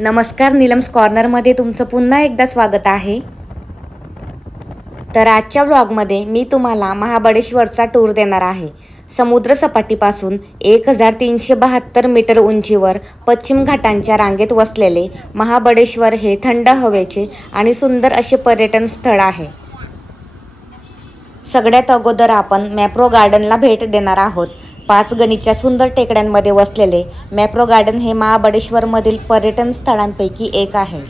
नमस्कार, नीलम्स कॉर्नरमध्ये तुमचं पुन्हा एकदा स्वागत आहे। तर आजच्या व्लॉगमध्ये मी तुम्हाला महाबळेश्वरचा टूर देणार आहे। समुद्र सपाटीपासून 1372 मीटर उंचीवर पश्चिम घाटांच्या रांगेत वसलेले महाबळेश्वर हे थंड हवेचे आणि सुंदर असे पर्यटन स्थळ आहे। सगळ्यात अगोदर आपण मॅप्रो गार्डनला भेट देणार आहोत। 5 गणीच्या सुंदर टेकड्यांमध्ये वसलेले मॅप्रो गार्डन हे महाबळेश्वरमधील पर्यटन स्थळांपैकी एक आहे।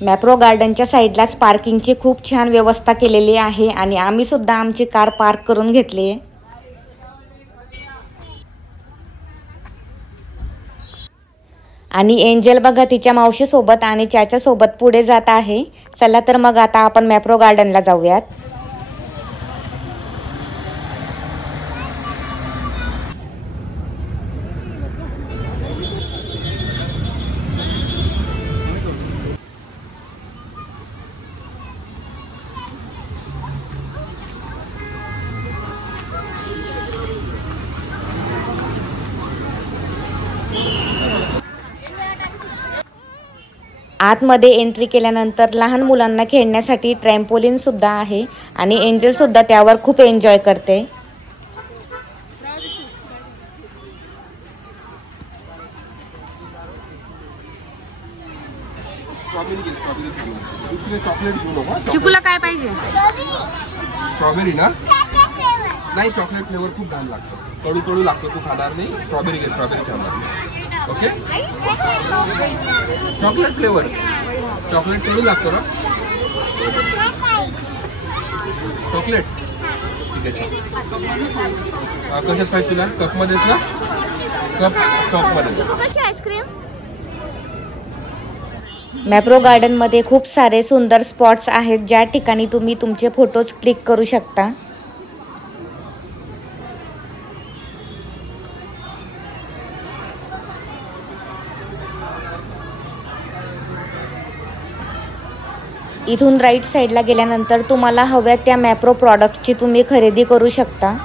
मॅप्रो गार्डनच्या साईडलाच पार्किंगची खूप छान व्यवस्था केलेली आहे आणि आम्ही सुद्धा आमची कार पार्क करून घेतली आहे। आणि एंजल बघा तिच्या मावशीसोबत आणि चाच्यासोबत पुढे जात आहे। चला तर मग आता आपण मॅप्रो गार्डनला जाऊयात। आतमध्ये एंट्री केल्यानंतर लहान मुलांना खेळण्यासाठी ट्रॅम्पोलिन सुद्धा आहे आणि एंजल सुद्धा त्यावर खूप एन्जॉय करते। चिकूला काय पाहिजे? स्ट्रॉबेरी ना? नाही, चॉकलेट फ्लेवर खूप छान लागतो। कडू कडू लागतो, तू खाणार नाही। स्ट्रॉबेरी घे, स्ट्रॉबेरी छान लागते। ओके, चॉकलेट फ्लेवर, चॉकलेट कडू लागतो ना? चॉकलेट ठीक आहे। कशात पाहिजे तुला? कप मध्येच ना? कप मध्ये। कशी आईस्क्रीम? मॅप्रो गार्डनमध्ये खूप सारे सुंदर स्पॉट्स आहेत ज्या ठिकाणी तुम्ही तुमचे फोटोज क्लिक करू शकता। इथून राईट साईडला गेल्यानंतर तुम्हाला हव्या त्या मॅप्रो प्रॉडक्ट्सची तुम्ही खरेदी करू शकता।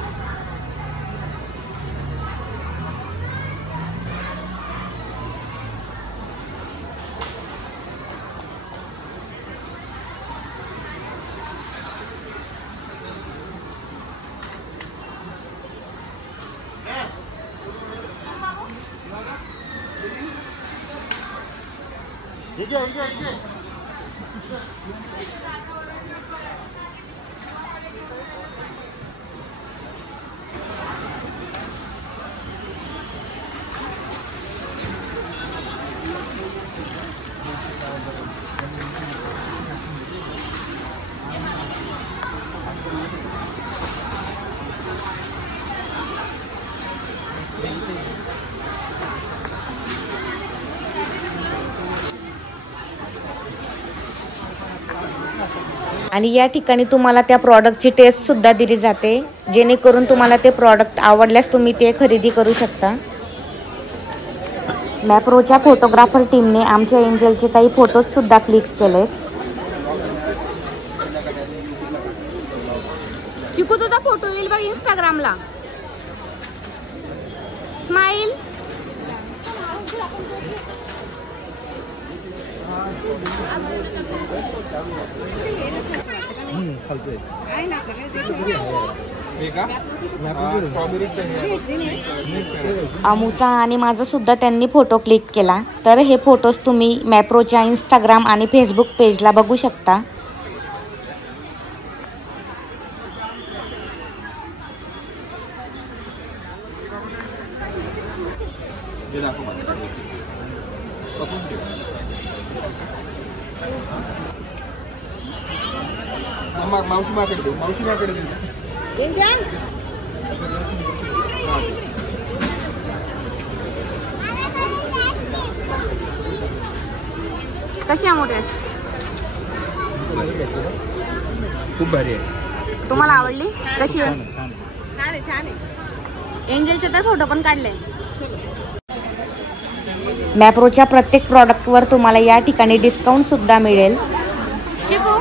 आणि या ठिकाणी तुम्हाला त्या प्रॉडक्टची टेस्ट सुद्धा दिली जाते, जेणेकरून तुम्हाला ते प्रॉडक्ट आवडल्यास तुम्ही ते खरेदी करू शकता। मॅप्रोच्या फोटोग्राफर टीमने आमच्या एंजलचे काही फोटोज सुद्धा क्लिक केलेत। चिकू तुझा फोटो येईल बघ इंस्टाग्रामला। स्माइल। अमुचा आणि माझा सुद्धा त्यांनी फोटो क्लिक केला। तर हे फोटोज तुम्ही मॅप्रोच्या इंस्टाग्राम आणि फेसबुक पेजला बघू शकता। मावशी माकडे दे, मावशी माकडे दे। कशी आहे मोठे? खूप भारी आहे। तुम्हाला आवडली? कशी आहे? छान आहे। एंजलचे तर फोटो पण काढले। मॅप्रोच्या प्रत्येक प्रॉडक्टवर तुम्हाला या ठिकाणी डिस्काउंट सुद्धा मिळेल। चिकू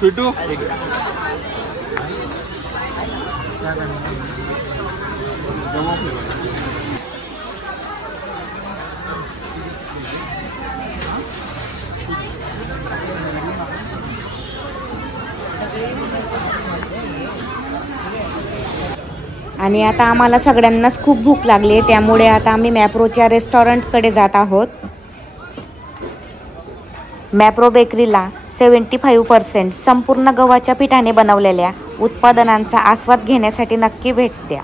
छोटू आणि आता आम्हाला सगळ्यांनाच खूप भूक लागली, त्यामुळे आता आम्ही मॅप्रोच्या रेस्टॉरंटकडे जात आहोत. मॅप्रो बेकरीला 75% संपूर्ण गव्हाच्या पिठाने बनवलेल्या उत्पादनांचा आस्वाद घेण्यासाठी नक्की भेट द्या.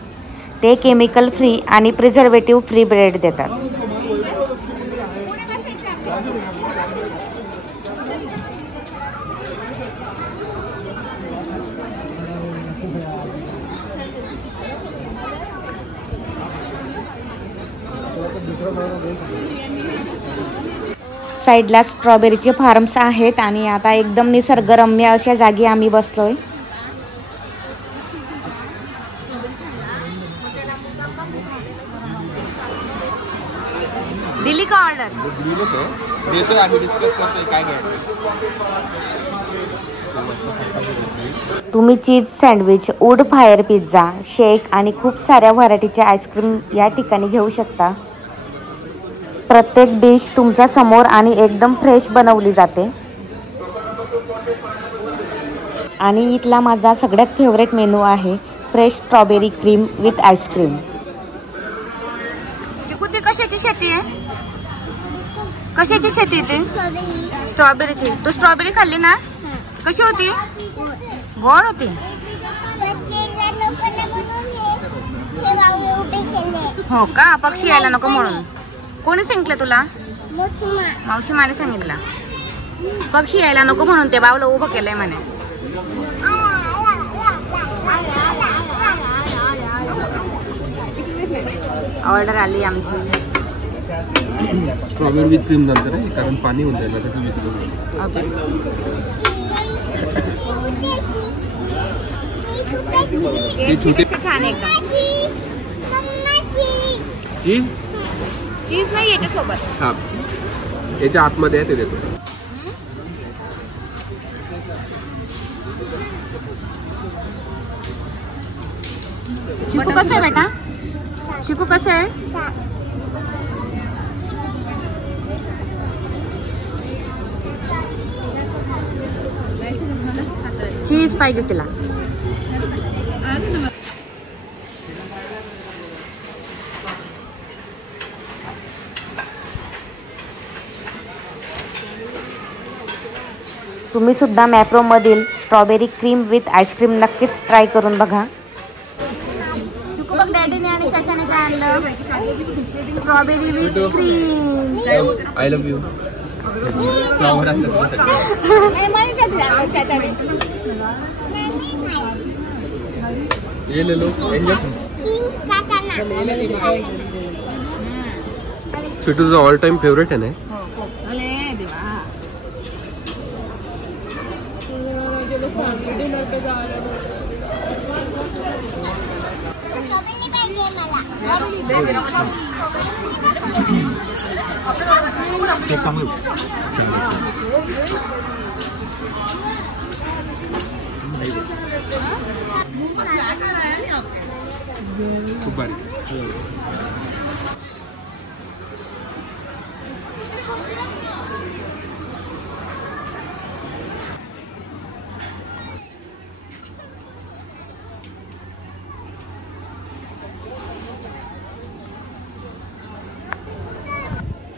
ते केमिकल फ्री आणि प्रिझर्वेटिव्ह फ्री ब्रेड देतात. साईडला स्ट्रॉबेरीचे फार्म्स आहेत आणि आता एकदम निसर्गरम्य अशा जागी आम्ही बसलोय. दिली का ऑर्डर? देतोय आम्ही, डिस्कस करतोय काय करायचं. तुम्ही cheese sandwich, wood fire pizza, shake आणि खूप साऱ्या व्हरायटीचे आईस्क्रीम या ठिकाणी घेऊ शकता. प्रत्येक डिश तुमच्या समोर आणि एकदम फ्रेश बनवली जाते. आणि इथला माझा सगळ्यात फेवरेट मेनू आहे fresh strawberry cream with ice cream. चिकू ती कशाची शेती आहे? कशाची शेती ती? स्ट्रॉबेरीची. तू स्ट्रॉबेरी खाल्ली ना? कशी होती? गोड होती. हो का? पक्षी यायला नको म्हणून. कोणी सांगितलं तुला? मावशी माने सांगितलं. पक्षी यायला नको म्हणून ते बावलं उभं केलंय म्हणे. ऑर्डर आली आमची. स्ट्रॉबेरी विथ क्रीम नंतर आहे, कारण पाणी होऊन जाईल आता तुम्ही. ओके. छोटे छान एकदम. चीज चीज नाही याच्यासोबत. हा, याच्या आतमध्ये आहे ते देतो. चिकू कसं आहे बेटा? चिकू कसं आहे? चीज पाहिजे तिला. तुम्ही सुद्धा मॅप्रोमधील स्ट्रॉबेरी क्रीम विथ आईस्क्रीम नक्कीच ट्राय करून बघा. चिकू बघ, डॅडीने आणि चाचाने काय आणलं? Strawberry with cream. I love you. Flower ये ले लो. छोटू तुझा ऑल टाइम फेवरेट आहे ना? खूप भारी.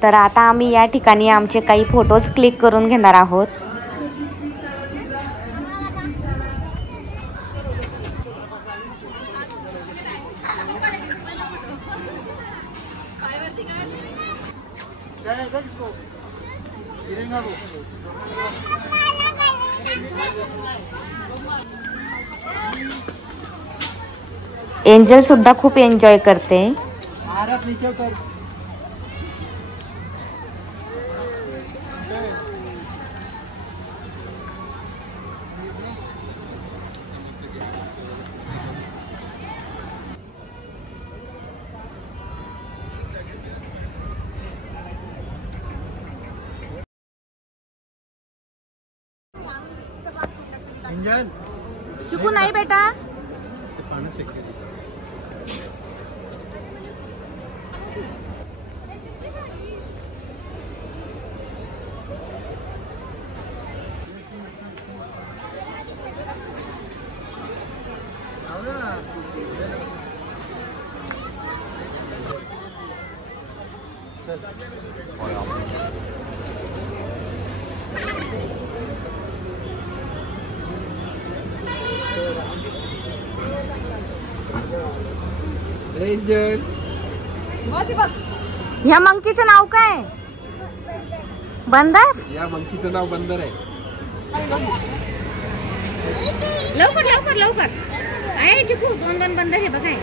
तर आता आम्ही या ठिकाणी आमचे काही फोटोज क्लिक करून घेणार आहोत. एंजल सुद्धा खूप एन्जॉय करते. चिकू नाही बेटा. ह्या मंकीचं नाव काय? बंदर. या मंकीचं नाव बंदर आहे. लवकर लवकर लवकर. आहे चिकू 2 बंदर आहे बघाय.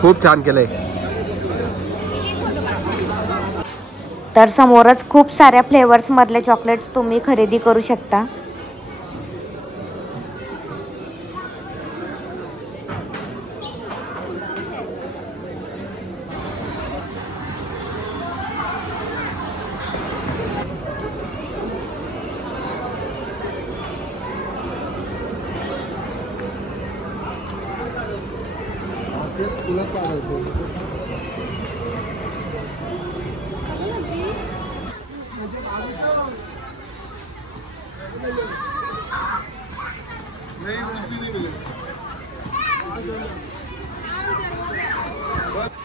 खूप छान केलंय. तर समोरच खूप साऱ्या फ्लेवर्स मधले चॉकलेट्स तुम्ही खरेदी करू शकता.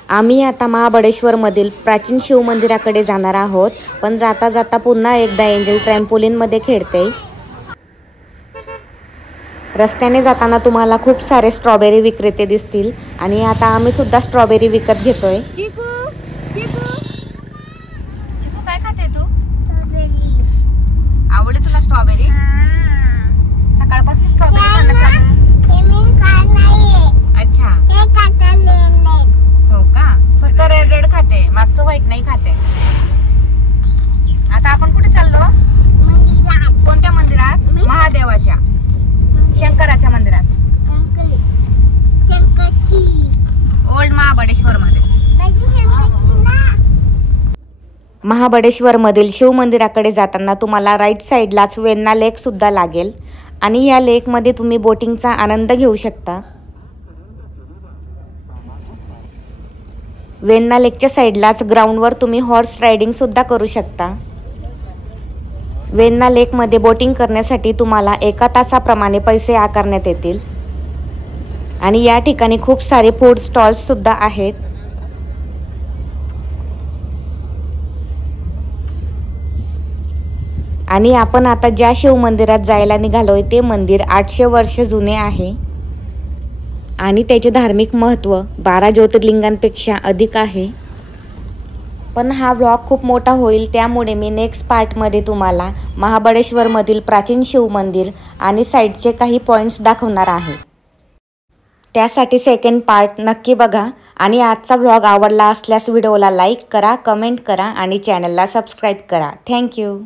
आम्ही आता महाबळेश्वरमधील प्राचीन शिव मंदिराकडे जाणार आहोत, पण जाता जाता पुन्हा एकदा एंजल ट्रॅम्पोलिनमध्ये खेळते. रस्त्याने जाताना तुम्हाला खूप सारे स्ट्रॉबेरी विक्रेते दिसतील आणि आता आम्ही सुद्धा स्ट्रॉबेरी विकत घेतोय. चिकू काय खाते तू? आवडे तुला स्ट्रॉबेरी? सकाळपासून स्ट्रॉबेरी अच्छा. हो का? फक्त रेड खाते, मागचं व्हाईट नाही खाते. आता आपण कुठे चाललो? कोणत्या मंदिरात? महादेवाच्या, शंकराच्या मंदिरात, ओल्ड महाबळेश्वर मध्ये. महाबळेश्वरमधील शिव मंदिराकडे जाताना तुम्हाला राईट साईडलाच वेण्णा लेक सुद्धा लागेल आणि या लेकमध्ये तुम्ही बोटिंगचा आनंद घेऊ शकता. वेण्णा लेकच्या साईडलाच ग्राउंडवर तुम्ही हॉर्स रायडिंग सुद्धा करू शकता. वेण्णा लेकमध्ये बोटिंग करण्यासाठी तुम्हाला 1 तासाप्रमाणे पैसे आकारण्यात येतील आणि या ठिकाणी खूप सारे फूड स्टॉल्स सुद्धा आहेत. आणि आपण आता ज्या शिव मंदिरात जायला निघालोय ते मंदिर 800 वर्ष जुने आहे आणि त्याचे धार्मिक महत्त्व 12 ज्योतिर्लिंगांपेक्षा अधिक आहे. पण हा व्लॉग खूप मोठा होईल, त्यामुळे मी नेक्स्ट पार्टमध्ये तुम्हाला महाबळेश्वरमधील प्राचीन शिव मंदिर आणि साईडचे काही पॉईंट्स दाखवणार आहे. त्यासाठी सेकंड पार्ट नक्की बघा आणि आजचा व्लॉग आवडला असल्यास व्हिडिओला लाईक करा, कमेंट करा आणि चॅनलला सबस्क्राईब करा. थँक्यू.